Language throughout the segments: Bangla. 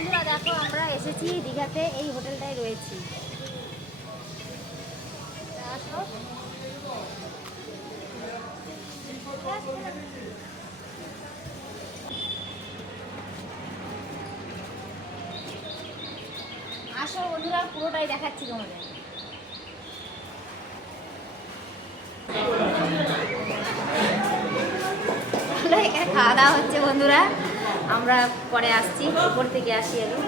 বন্ধুরা দেখো আমরা এসেছি দীঘাতে, এই হোটেলটায় রয়েছি। আসো বন্ধুরা, পুরোটাই দেখাচ্ছি তোমাদের। এখানে খাওয়া দাওয়া হচ্ছে বন্ধুরা, আমরা পরে আসছি, উপর থেকে আসি এলো।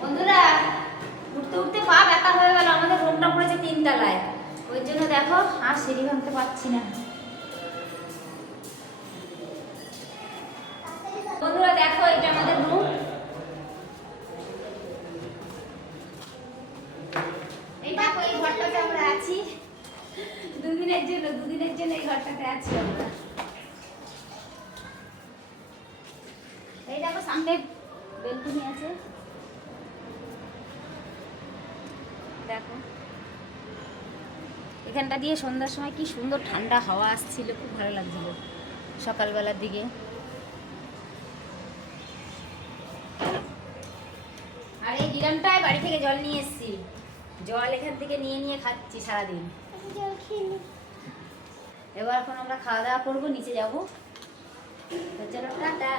বন্ধুরা উঠতে উঠতে পা ব্যথা হয়ে গেল, আমাদের রুমটা পড়েছে 3 তলায়, ওই জন্য দেখো আর সিঁড়ি ভাঙতে পারছি না। বন্ধুরা দেখো এটা আমাদের রুম, এই দেখো এই ঘরটাতে আমরা আছি দুদিনের জন্য এই ঘরটাতে আছি আমরা। এই দেখো সামনে বেলকুনি আছে, দেখো এখানটা দিয়ে সন্ধ্যার সময় কি সুন্দর ঠান্ডা হাওয়া আসছিল, খুব ভালো লাগছিল সকালবেলার দিকে। আর এই গ্রামটায় বাড়ি থেকে জল নিয়ে এসেছি, জল এখান থেকে নিয়ে নিয়ে খাচ্ছি সারাদিন। এবার এখন আমরা খাওয়া দাওয়া করবো, নিচে যাবো। চলো টাটা।